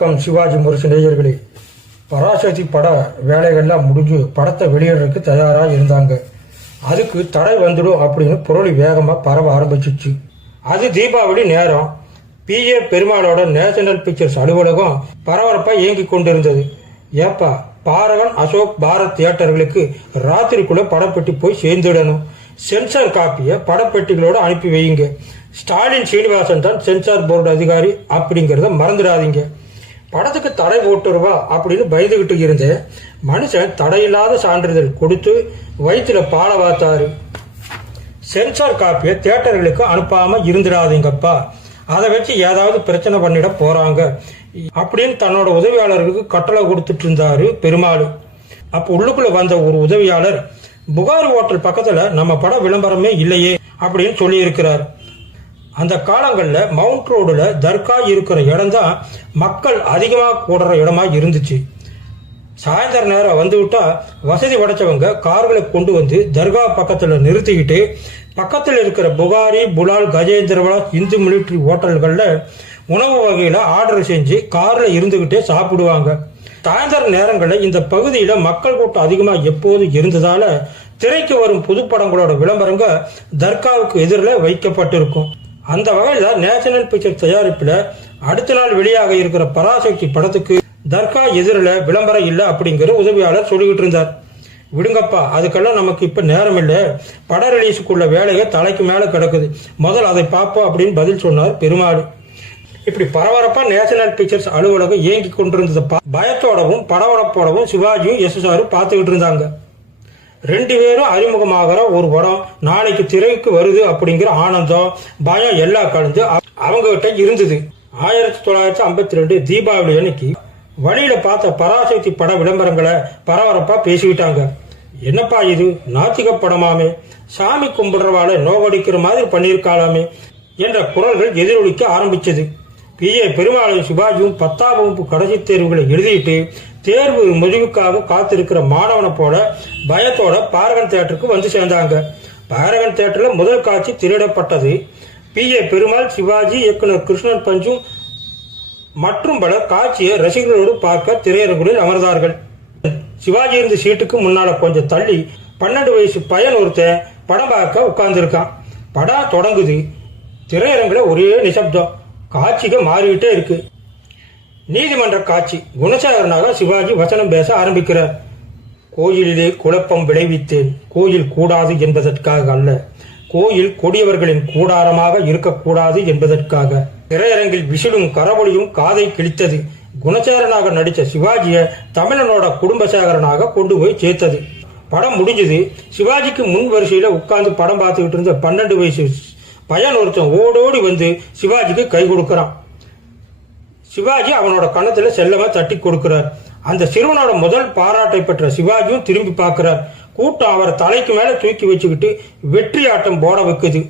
வணக்கம் சிவாஜி முரசு நேயர்களே. பராசக்தி பட வேலைகள்லாம் முடிஞ்சு படத்தை வெளியிடுறதுக்கு தயாராக இருந்தாங்க. அதுக்கு தடை வந்துடும் அப்படின்னு பொருள் வேகமாக பரவ ஆரம்பிச்சிச்சு. அது தீபாவளி நேரம். பிஏ பெருமாளோட நேஷனல் பிக்சர்ஸ் அலுவலகம் பரபரப்பாக இயங்கி கொண்டிருந்தது. ஏப்பா பாரவன் அசோக் பாரத் தியேட்டர்களுக்கு ராத்திரிக்குள்ள படப்பெட்டி போய் சேர்ந்துடணும். சென்சார் காப்பியை படப்பெட்டிகளோடு அனுப்பி வையுங்க. ஸ்டாலின் சீனிவாசன் தான் சென்சார் போர்டு அதிகாரி அப்படிங்கிறத மறந்துடாதீங்க. படத்துக்கு தடை போட்டுருவா அப்படின்னு பயந்துகிட்டு இருந்த மனுஷன் தடையில்லாத சான்றிதழ் கொடுத்து வயிற்றுல பால பார்த்தாரு சென்சார் காப்பியை தியேட்டர்களுக்கு அனுப்பாம இருந்துடாதீங்கப்பா. அதை வச்சு ஏதாவது பிரச்சனை பண்ணிட போறாங்க. அப்படின்னு தன்னோட உதவியாளருக்கு கட்டளை கொடுத்துட்டு இருந்தாரு பெருமாள். அப்போ உள்ளுக்குள்ள வந்த ஒரு உதவியாளர் புகார் ஹோட்டல் பக்கத்துல நம்ம பட விளம்பரமே இல்லையே அப்படின்னு சொல்லி இருக்கிறார் அந்த காலங்களில் மவுண்ட் ரோடில் தர்கா இருக்கிற இடம் தான் மக்கள் அதிகமாக கூடுற இடமா இருந்துச்சு. சாயந்தர நேரம் வந்து விட்டா வசதி படைச்சவங்க கார்களை கொண்டு வந்து தர்கா பக்கத்தில் நிறுத்திக்கிட்டு பக்கத்தில் இருக்கிற புகாரி புலால் கஜேந்திரவளா இந்து மிலிட்ரி ஹோட்டல்களில் உணவு வகையில் ஆர்டர் செஞ்சு காரில் இருந்துக்கிட்டே சாப்பிடுவாங்க. சாயந்தர நேரங்களில் இந்த பகுதியில் மக்கள் கூட்டம் அதிகமாக எப்போது இருந்ததால திரைக்கு வரும் புதுப்படங்களோட விளம்பரங்க தர்காவுக்கு எதிரில் வைக்கப்பட்டிருக்கும். அந்த வகையில் நேஷனல் பிக்சர் தயாரிப்பில் அடுத்த நாள் வெளியாக இருக்கிற பராசக்தி படத்துக்கு தர்கா எதிரில் விளம்பரம் இல்லை அப்படிங்கிற உதவியாளர் சொல்லிக்கிட்டு இருந்தார். விடுங்கப்பா அதுக்கெல்லாம் நமக்கு இப்போ நேரம் இல்லை. பட ரிலீஸுக்குள்ள வேலையை தலைக்கு மேலே கிடக்குது. முதல் அதை பார்ப்போம் அப்படின்னு பதில் சொன்னார் பெருமாள். இப்படி பரபரப்பா நேஷனல் பிக்சர்ஸ் அலுவலகம் இயங்கி கொண்டிருந்தது பயத்தோடவும் படபடப்போடவும் சிவாஜியும் எஸ்எஸ்ஆரும் பார்த்துக்கிட்டு இருந்தாங்க. ரெண்டு பேரும் அறிமுகமாகிற ஒரு படம் நாளைக்கு திரைக்கு வருது அப்படிங்கிற ஆனந்தம் பயம் எல்லாம் கலந்து அ- அவங்க கிட்ட இருந்தது. ஆயிரத்தி தொள்ளாயிரத்தி ஐம்பத்தி ரெண்டு தீபாவளி அன்னைக்கு வழியில பார்த்த பராசக்தி பட விளம்பரங்களை பரபரப்பா பேசிக்கிட்டாங்க என்னப்பா இது? நாத்திக படமாமே. சாமி கும்பிடுறவாள நோகடிக்கிற மாதிரி பண்ணியிருக்காளாமே என்ற குரல்கள் எதிரொலிக்க ஆரம்பிச்சது. பி. ஏ. பெருமாளும் சிவாஜியும் பத்தாம் வகுப்பு கடைசி தேர்வுகளை எழுதிட்டு தேர்வு முடிவுக்காக காத்திருக்கிற மாணவனை போல பயத்தோட பாரகன் தேட்டருக்கு வந்து சேர்ந்தாங்க. பாரகன் தேட்டரில் முதல் காட்சி திரையிடப்பட்டது பி. ஏ. பெருமாள் சிவாஜி இயக்குனர் கிருஷ்ணன் பஞ்சும் மற்றும் பல காட்சியை ரசிகர்களோடு பார்க்க திரையரங்குகளில் அமர்ந்தார்கள். சிவாஜி இருந்த சீட்டுக்கு முன்னால கொஞ்சம் தள்ளி பன்னெண்டு வயசு பையன் ஒருத்தன் படம் பார்க்க உட்கார்ந்துருக்கான். படம் தொடங்குது. திரையரங்குல ஒரே நிசப்தம். காட்சிகள் மாறிக்கிட்டே இருக்கு. நீதிமன்ற காட்சி. குணசேகரனாக சிவாஜி வசனம் பேச ஆரம்பிக்கிறார். கோயிலிலே குழப்பம் விளைவித்தேன் கோயில் கூடாது என்பதற்காக அல்ல கோயில் கொடியவர்களின் கூடாரமாக இருக்கக்கூடாது என்பதற்காக. திரையரங்கில் விசிலும் கரவொலியும் காதை கிழித்தது. குணசேகரனாக நடித்த சிவாஜிய தமிழனோட குடும்பசேகரனாக கொண்டு போய் சேர்த்தது. படம் முடிஞ்சது. சிவாஜிக்கு முன் வரிசையில உட்கார்ந்து படம் பார்த்துக்கிட்டு இருந்த பன்னெண்டு வயசு பையன் ஒருத்தன் ஓடோடி வந்து சிவாஜிக்கு கை கொடுக்கறான். சிவாஜி அவனோட கணத்துல செல்லமா தட்டி கொடுக்கிறார். அந்த சிறுவனோட முதல் பாராட்டை பெற்ற சிவாஜியும் திரும்பி பார்க்கிறார். கூட்டம் அவரை தலைக்கு மேல தூக்கி வச்சுக்கிட்டு வெற்றி ஆட்டம் போட வைக்குது.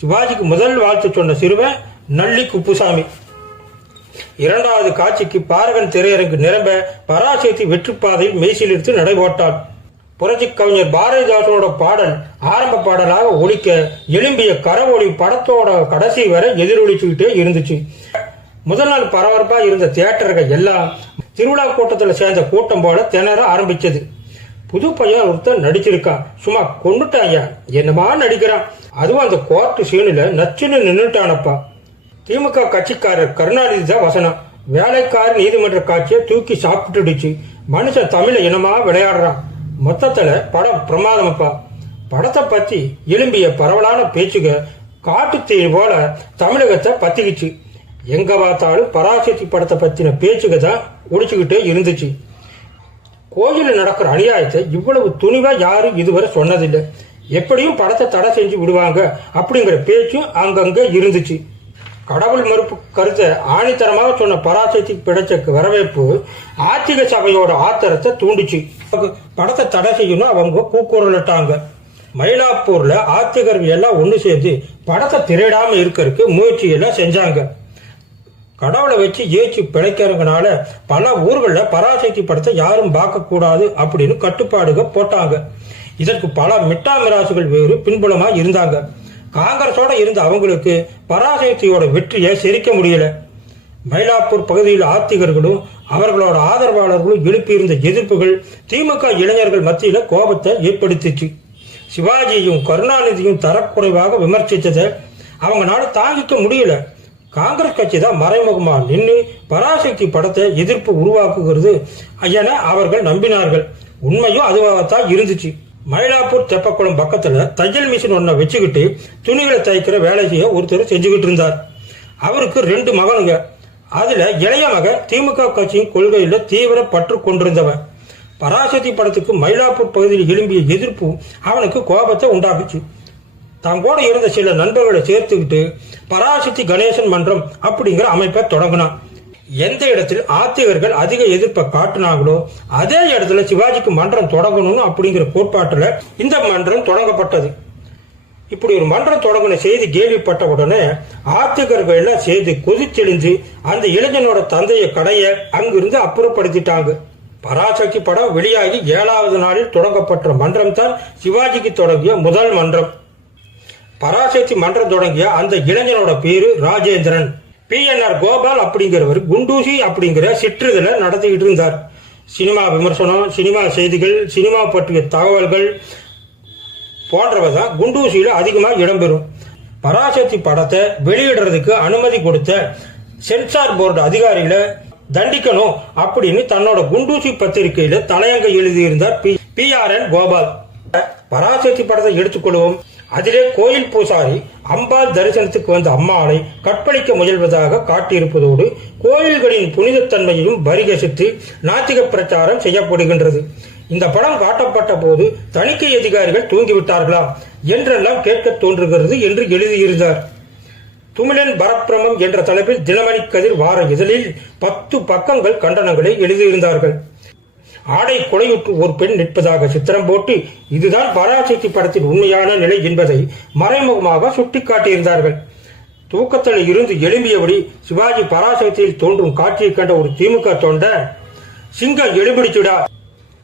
சிவாஜிக்கு முதல் வாழ்த்து சொன்ன சிறுவன் நள்ளி குப்புசாமி. இரண்டாவது காட்சிக்கு பாரகன் திரையரங்கு நிரம்ப பராசக்தி வெற்றி பாதையில் மெய்சிலிருத்து நடைபோட்டாள். புரட்சி கவிஞர் பாரதிதாசனோட பாடல் ஆரம்ப பாடலாக ஒழிக்க எழும்பிய கரவொளி படத்தோட கடைசி வரை எதிரொலிச்சுக்கிட்டே இருந்துச்சு. முதல் நாள் பரபரப்பா இருந்த தியேட்டர்கள் எல்லாம் திருவிழா கூட்டத்தில் சேர்ந்த கூட்டம் போல திணற ஆரம்பிச்சது. புது பையன் ஒருத்தன் நடிச்சிருக்கான். சும்மா கொண்டுட்டாங்க என்னமா நடிக்கிறான்? அதுவும் அந்த கோர்ட்டு சீனில் நச்சுன்னு நின்றுட்டானப்பா திமுக கட்சிக்காரர் கருணாநிதி தான் வசனம். வேலைக்கார நீதிமன்ற காட்சியை தூக்கி சாப்பிட்டுடுச்சு. மனுஷன் தமிழ இனமா விளையாடுறான். மொத்தத்துல படம் பிரமாதமப்பா. படத்தை பத்தி எழும்பிய பரவலான பேச்சுக காட்டுத்தீ போல தமிழகத்தை பத்திக்கிச்சு. எங்க பார்த்தாலும் பராசக்தி படத்தை பத்தின பேச்சுக தான் ஒடிச்சுக்கிட்டே இருந்துச்சு. கோயிலில் நடக்கிற அநியாயத்தை இவ்வளவு துணிவா யாரும் இதுவரை சொன்னதில்லை. எப்படியும் படத்தை தடை செஞ்சு விடுவாங்க அப்படிங்கிற பேச்சும் அங்கங்கே இருந்துச்சு. கடவுள் மறுப்பு கருத்தை ஆணித்தரமாக சொன்ன பராசக்தி பிடிச்ச வரவேற்பு ஆத்திக சபையோட ஆத்திரத்தை தூண்டுச்சு. படத்தை தடை செய்யணும் அவங்க கூக்குரலிட்டாங்க. மயிலாப்பூர்ல ஆத்திகர்கள் எல்லாம் ஒன்று சேர்ந்து படத்தை திரையிடாம இருக்கிறதுக்கு முயற்சி எல்லாம் செஞ்சாங்க. கடவுளை வச்சு ஏச்சு பிழைக்கிறதுனால பல ஊர்களில் பராசக்தி படத்தை யாரும் பார்க்கக்கூடாது அப்படின்னு கட்டுப்பாடுக போட்டாங்க. இதற்கு பல மிட்டா மிராசுகள் வேறு பின்புலமா இருந்தாங்க. காங்கிரஸோட இருந்த அவங்களுக்கு பராசக்தியோட வெற்றியை செரிக்க முடியல. மயிலாப்பூர் பகுதியில் ஆத்திகர்களும் அவர்களோட ஆதரவாளர்களும் எழுப்பியிருந்த எதிர்ப்புகள் திமுக இளைஞர்கள் மத்தியில கோபத்தை ஏற்படுத்திச்சு. சிவாஜியும் கருணாநிதியும் தரக்குறைவாக விமர்சித்ததை அவங்களால தாங்கிக்க முடியல. காங்கிரஸ் கட்சி தான் மறைமுகமா நின்று பராசக்தி படத்தை எதிர்ப்பு உருவாக்குகிறது என அவர்கள் நம்பினார்கள். உண்மையும் அதுவாகத்தான் இருந்துச்சு. மயிலாப்பூர் தெப்பக்குளம் பக்கத்துல தையல் மிஷின் ஒன்றை வச்சுக்கிட்டு துணிகளை தைக்கிற வேலை செய்ய ஒருத்தர் செஞ்சுக்கிட்டு இருந்தார். அவருக்கு ரெண்டு மகனுங்க. அதுல இளைய மகன் திமுக கட்சியின் கொள்கையில தீவிர பற்று கொண்டிருந்தவன். பராசக்தி படத்துக்கு மயிலாப்பூர் பகுதியில் எழும்பிய எதிர்ப்பு அவனுக்கு கோபத்தை உண்டாக்குச்சு. தான் கூட இருந்த சில நண்பர்களை சேர்த்துக்கிட்டு பராசக்தி கணேசன் மன்றம் அப்படிங்கிற அமைப்பை தொடங்கினான். எந்த இடத்தில் ஆத்திகர்கள் அதிக எதிர்ப்பை காட்டினாங்களோ அதே இடத்துல சிவாஜிக்கு மன்றம் தொடங்கணும்னு அப்படிங்கிற கோட்பாட்டில் இந்த மன்றம் தொடங்கப்பட்டது. இப்படி ஒரு மன்றம் தொடங்கின செய்தி கேள்விப்பட்ட உடனே ஆத்திகர்கள் எல்லாம் சேர்ந்து கொதிச்செழிஞ்சு அந்த இளைஞனோட தந்தைய கடையை அங்கிருந்து அப்புறப்படுத்திட்டாங்க. பராசக்தி படம் வெளியாகி ஏழாவது நாளில் தொடங்கப்பட்ட மன்றம் தான் சிவாஜிக்கு தொடங்கிய முதல் மன்றம். பராசக்தி மன்றம் தொடங்கிய அந்த இளைஞனோட பேரு ராஜேந்திரன். பிஎன்ஆர் கோபால் அப்படிங்கிறவர் குண்டூசி அப்படிங்கிற சிற்றிதழை நடத்திக்கிட்டு இருந்தார். சினிமா விமர்சனம் சினிமா செய்திகள் சினிமா பற்றிய தகவல்கள் போன்றவை தான் குண்டூசியில் அதிகமாக இடம்பெறும். பராசக்தி படத்தை வெளியிடுறதுக்கு அனுமதி கொடுத்த சென்சார் போர்டு அதிகாரிகளை தண்டிக்கணும் அப்படின்னு தன்னோட குண்டூசி பத்திரிகையில தலையங்க எழுதியிருந்தார் பி பிஆர்என் கோபால். பராசக்தி படத்தை எடுத்துக்கொள்வோம். அதிலே கோயில் பூசாரி அம்பாள் தரிசனத்துக்கு வந்த அம்மாளை கற்பழிக்க முயல்வதாக காட்டியிருப்பதோடு கோயில்களின் புனிதத்தன்மையையும் பரிகசித்து நாத்திக பிரச்சாரம் செய்யப்படுகின்றது. இந்த படம் காட்டப்பட்ட போது தணிக்கை அதிகாரிகள் தூங்கிவிட்டார்களா என்றெல்லாம் கேட்க தோன்றுகிறது என்று எழுதியிருந்தார். துமிழன் பரப்பிரமம் என்ற தலைப்பில் தினமணி கதிர் வார இதழில் பத்து பக்கங்கள் கண்டனங்களை எழுதியிருந்தார்கள். ஆடை கொலையுற்று ஒரு பெண் நிற்பதாக சித்திரம் போட்டு இதுதான் பராசக்தி படத்தின் உண்மையான நிலை என்பதை மறைமுகமாக சுட்டிக்காட்டியிருந்தார்கள். தூக்கத்தில் இருந்து எழும்பியபடி சிவாஜி பராசக்தியில் தோன்றும் காட்சியை கண்ட ஒரு திமுக தொண்டர் சிங்கம் எழுபிடிச்சுடா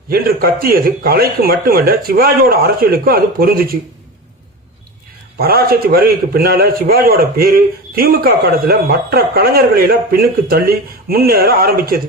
என்று கத்தியது கலைக்கு மட்டுமல்ல சிவாஜியோட அரசியலுக்கும் அது பொருந்துச்சு. பராசக்தி வருகைக்கு பின்னால சிவாஜியோட பேரு திமுக காலத்துல மற்ற கலைஞர்களை எல்லாம் பின்னுக்கு தள்ளி முன்னேற ஆரம்பிச்சது.